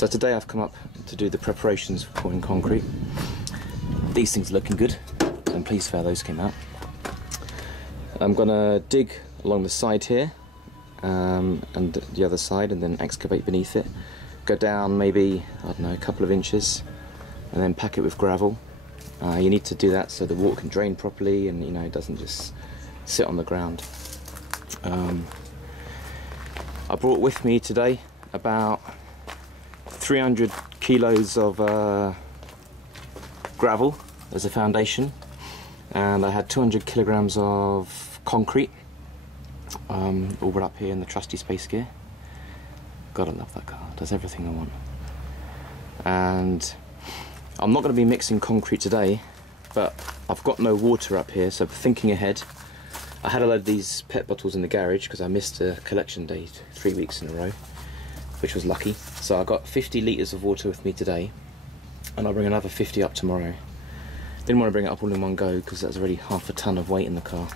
So today I've come up to do the preparations for pouring concrete. These things are looking good. I'm pleased how those came out. I'm gonna dig along the side here and the other side, and then excavate beneath it. Go down maybe, I don't know, a couple of inches, and then pack it with gravel. You need to do that so the water can drain properly, and you know, it doesn't just sit on the ground. I brought with me today about 300 kilos of gravel as a foundation, and I had 200 kilograms of concrete, all up here in the trusty space gear. God, I love that car, it does everything I want. And I'm not going to be mixing concrete today, but I've got no water up here, so thinking ahead, I had a load of these PET bottles in the garage because I missed a collection day 3 weeks in a row, which was lucky. So I got 50 litres of water with me today, and I'll bring another 50 up tomorrow. Didn't want to bring it up all in one go because that's already half a ton of weight in the car.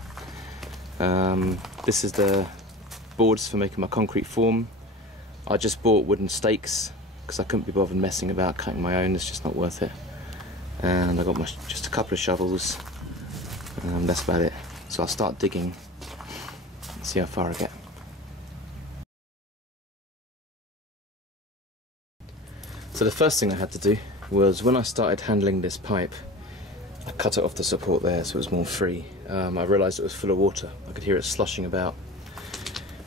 This is the boards for making my concrete form. I just bought wooden stakes because I couldn't be bothered messing about cutting my own, it's just not worth it. And I got just a couple of shovels, that's about it. So I'll start digging and see how far I get. So the first thing I had to do was, when I started handling this pipe, I cut it off the support there so it was more free. I realised it was full of water. I could hear it sloshing about,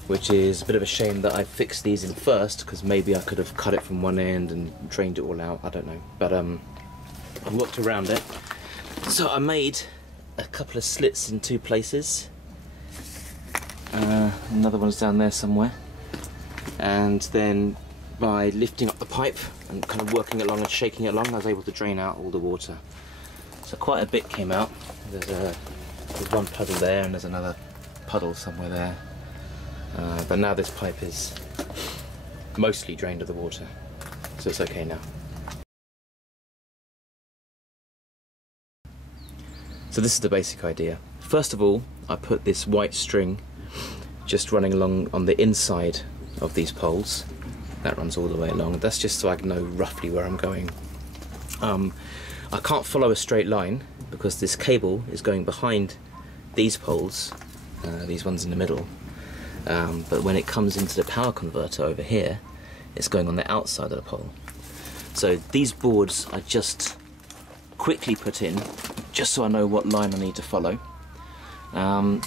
which is a bit of a shame that I fixed these in first, because maybe I could have cut it from one end and drained it all out, I don't know. But I worked around it. So I made a couple of slits in 2 places. Another one's down there somewhere. And then by lifting up the pipe and kind of working it along and shaking it along, I was able to drain out all the water. So quite a bit came out. There's one puddle there, and there's another puddle somewhere there. But now this pipe is mostly drained of the water, so it's okay now. So this is the basic idea. First of all, I put this white string just running along on the inside of these poles. That runs all the way along. That's just so I can know roughly where I'm going. I can't follow a straight line because this cable is going behind these poles, these ones in the middle. But when it comes into the power converter over here, it's going on the outside of the pole. So these boards I just quickly put in, just so I know what line I need to follow.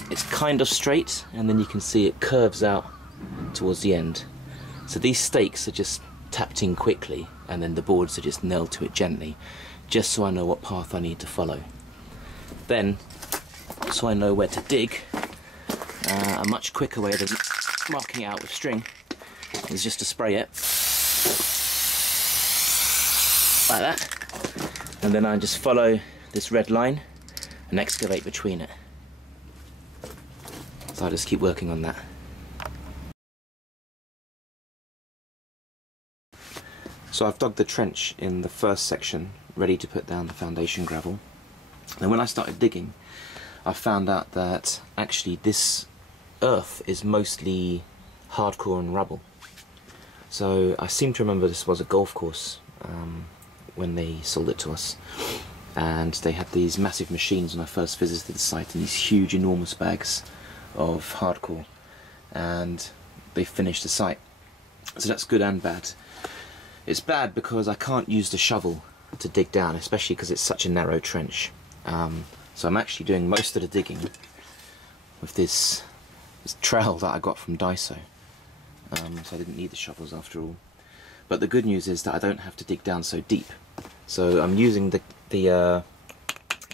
It's kind of straight, and then you can see it curves out towards the end. So these stakes are just tapped in quickly, and then the boards are just nailed to it gently, just so I know what path I need to follow. Then, so I know where to dig, a much quicker way than marking it out with string is just to spray it like that, and then I just follow this red line and excavate between it. So I just keep working on that. So I've dug the trench in the first section, ready to put down the foundation gravel. And when I started digging, I found out that actually this earth is mostly hardcore and rubble. So I seem to remember this was a golf course when they sold it to us, and they had these massive machines when I first visited the site, and these huge enormous bags of hardcore, and they finished the site. So that's good and bad. It's bad because I can't use the shovel to dig down, especially because it's such a narrow trench. So I'm actually doing most of the digging with this trowel that I got from Daiso. So I didn't need the shovels after all. But the good news is that I don't have to dig down so deep. So I'm using the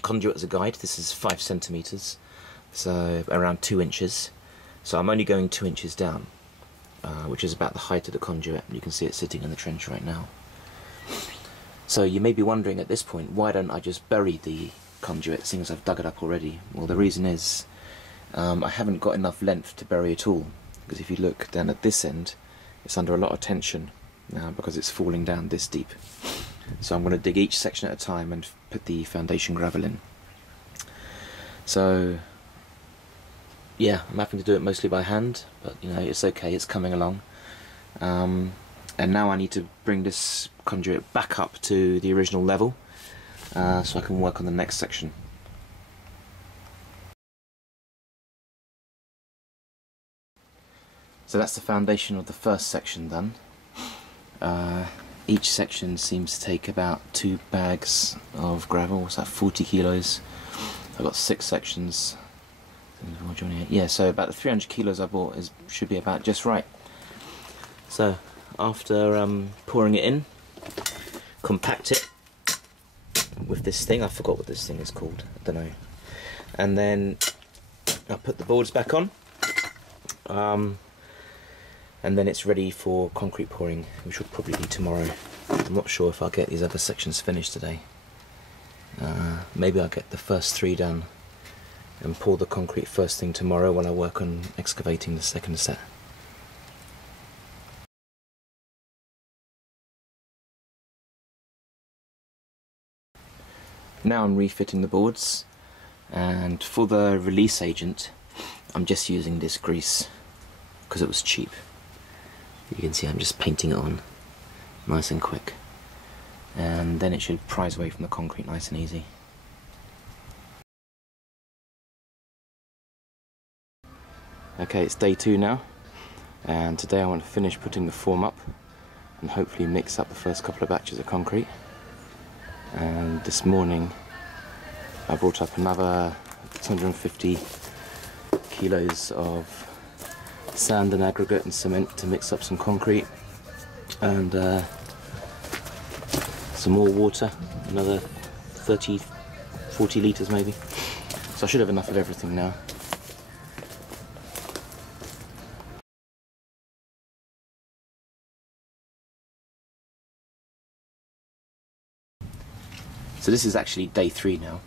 conduit as a guide. This is 5 centimeters, so around 2 inches. So I'm only going 2 inches down, which is about the height of the conduit. You can see it sitting in the trench right now. So you may be wondering at this point, why don't I just bury the conduit, seeing as I've dug it up already? Well, the reason is I haven't got enough length to bury it all, because if you look down at this end, it's under a lot of tension now because it's falling down this deep. So I'm going to dig each section at a time and put the foundation gravel in. So yeah, I'm having to do it mostly by hand, but you know, it's okay, it's coming along. And now I need to bring this conduit back up to the original level so I can work on the next section. So that's the foundation of the first section done. Each section seems to take about 2 bags of gravel, what's that, 40 kilos. I've got 6 sections. Yeah, so about the 300 kilos I bought should be about just right. So after pouring it in, compact it with this thing. I forgot what this thing is called, I don't know. And then I put the boards back on, and then it's ready for concrete pouring, which will probably be tomorrow. I'm not sure if I'll get these other sections finished today. Maybe I'll get the first 3 done and pour the concrete first thing tomorrow while I work on excavating the second set. Now I'm refitting the boards, and for the release agent I'm just using this grease because it was cheap. You can see I'm just painting it on nice and quick, and then it should prise away from the concrete nice and easy. Okay, it's day 2 now, and today I want to finish putting the form up and hopefully mix up the first couple of batches of concrete. And this morning I brought up another 250 kilos of sand and aggregate and cement to mix up some concrete, and some more water, another 30-40 litres maybe. So I should have enough of everything now. So this is actually day 3 now,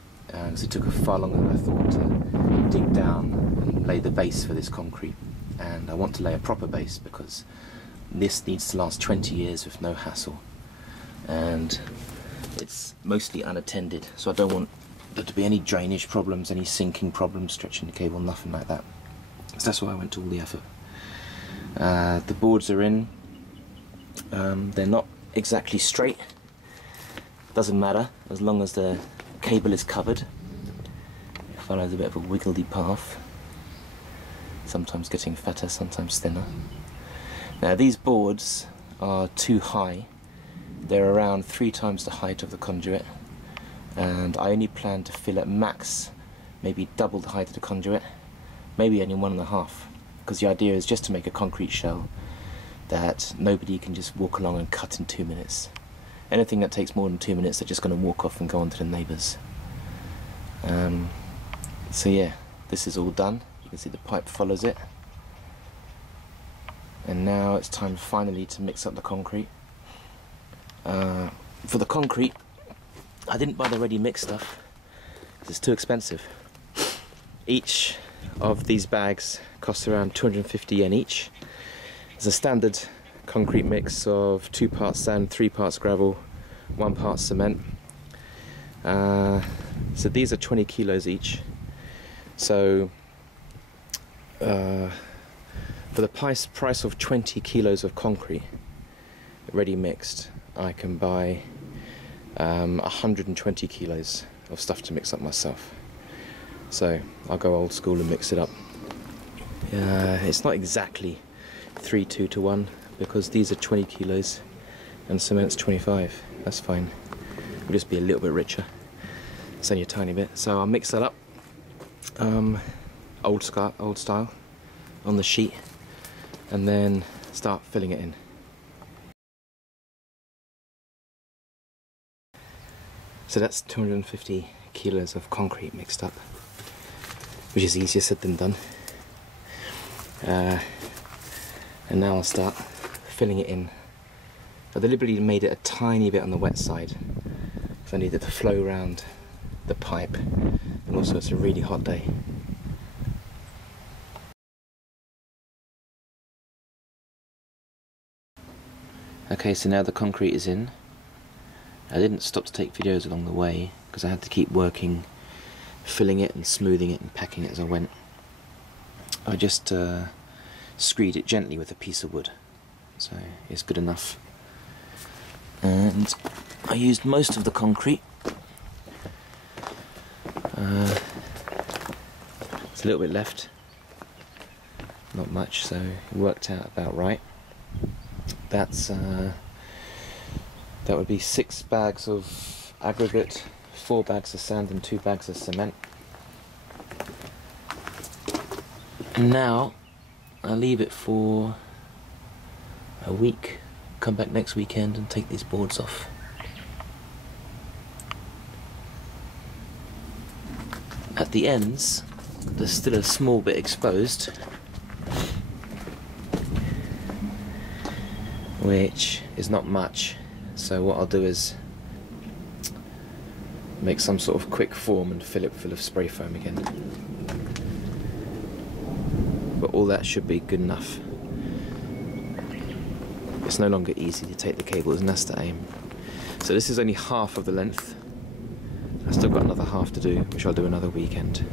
so it took far longer than I thought to dig down and lay the base for this concrete. And I want to lay a proper base because this needs to last 20 years with no hassle. And it's mostly unattended, so I don't want there to be any drainage problems, any sinking problems, stretching the cable, nothing like that. So that's why I went to all the effort. The boards are in. They're not exactly straight. Doesn't matter as long as the cable is covered. It follows a bit of a wiggly path, sometimes getting fatter, sometimes thinner. Now these boards are too high. They're around 3 times the height of the conduit, and I only plan to fill at max maybe double the height of the conduit, maybe only 1.5, because the idea is just to make a concrete shell that nobody can just walk along and cut in 2 minutes. Anything that takes more than 2 minutes, they're just going to walk off and go on to the neighbours. So yeah, this is all done. You can see the pipe follows it. And now it's time finally to mix up the concrete. For the concrete, I didn't buy the ready mix stuff because it's too expensive. Each of these bags costs around 250 yen each. It's a standard concrete mix of 2 parts sand, 3 parts gravel, 1 part cement. So these are 20 kilos each. So for the price of 20 kilos of concrete ready mixed, I can buy 120 kilos of stuff to mix up myself. So I'll go old school and mix it up. It's not exactly 3:2 to 1 because these are 20 kilos and cement's 25. That's fine. It'll just be a little bit richer. It's only a tiny bit. So I'll mix that up old style on the sheet, and then start filling it in. So that's 250 kilos of concrete mixed up, which is easier said than done. And now I'll start filling it in. I deliberately made it a tiny bit on the wet side because I needed it to flow around the pipe, and also it's a really hot day. Okay, so now the concrete is in. I didn't stop to take videos along the way because I had to keep working, filling it and smoothing it and packing it as I went. I just screed it gently with a piece of wood, so it's good enough. and I used most of the concrete. There's a little bit left, not much, so it worked out about right. That's that would be 6 bags of aggregate, 4 bags of sand and 2 bags of cement. And now I'll leave it for a week, come back next weekend and take these boards off. At the ends there's still a small bit exposed, which is not much, so what I'll do is make some sort of quick form and fill it full of spray foam again. But all that should be good enough. It's no longer easy to take the cables, and that's the aim. So this is only half of the length. I've still got another half to do, which I'll do another weekend.